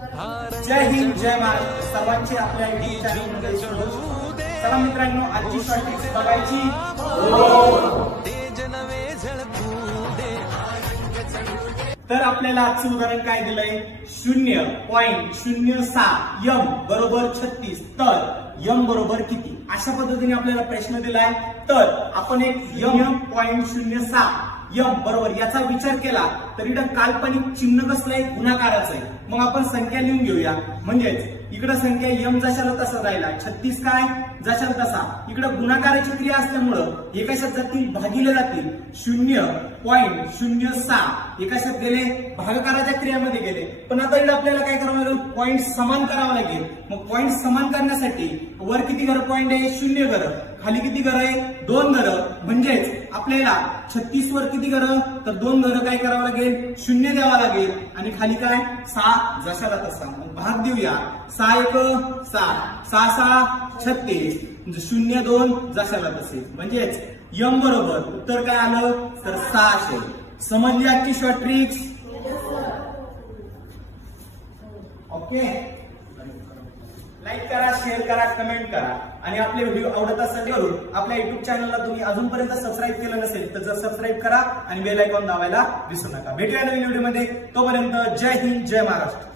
जय हिंद जय महाराष्ट्र सर्वांचे आपल्या युट्यूब चॅनलमध्ये स्वागत. चला मित्रांनो, आजची शॉर्ट ट्रिक्स बघायची. तर आपल्याला आजचं उदाहरण काय दिलंय, 0.06 m बरोबर 36. तर m बरोबर किती, अशा पद्धतीने आपल्याला प्रश्न दिलाय. तर आपण एक m.06 m बरोबर याचा विचार केला तर इकडे काल्पनिक चिन्ह कसलं आहे, गुणाकाराचं आहे. मग आपण संख्या लिहून घेऊया. म्हणजेच इकडे संख्या m जशाला तसा जायला, 36 काय जशाला तसा. इकडे गुणाकाराची क्रिया असल्यामुळं हे कशात जातील, भागिले जातील. 0.06 हे कशात गेले, भागाकाराच्या क्रियामध्ये गेले. पण आता इकडे आपल्याला काय करावं लागेल, पॉईंट समान करावं लागेल. मग पॉईंट समान करण्यासाठी वर किती घर पॉईंट आहे, 0 घर. खाली किती घर आहे, 2 घर. म्हणजेच आपल्याला 36 वर किती घर, तर 2 घर काय करावं लागेल, 0 द्यावा लागेल. आणि खाली काय 6 जशाला तसा. मग भाग देऊया. 6 1 6, 6 6 36, 0 2 जशाला तसे. म्हणजेच m बरोबर उत्तर काय आलं, तर 600. समजली आजची शॉर्ट ट्रिक्स? ओके, लाईक करा, शेअर करा, कमेंट करा. आणि आपले व्हिडिओ आवडत असेल जरूर आपल्या युट्यूब चॅनलला तुम्ही अजूनपर्यंत सबस्क्राईब केलं नसेल तर सबस्क्राईब करा आणि बेल आयकॉन दाबायला विसरू नका. भेटूया नवीन व्हिडिओमध्ये. तोपर्यंत जय हिंद जय महाराष्ट्र.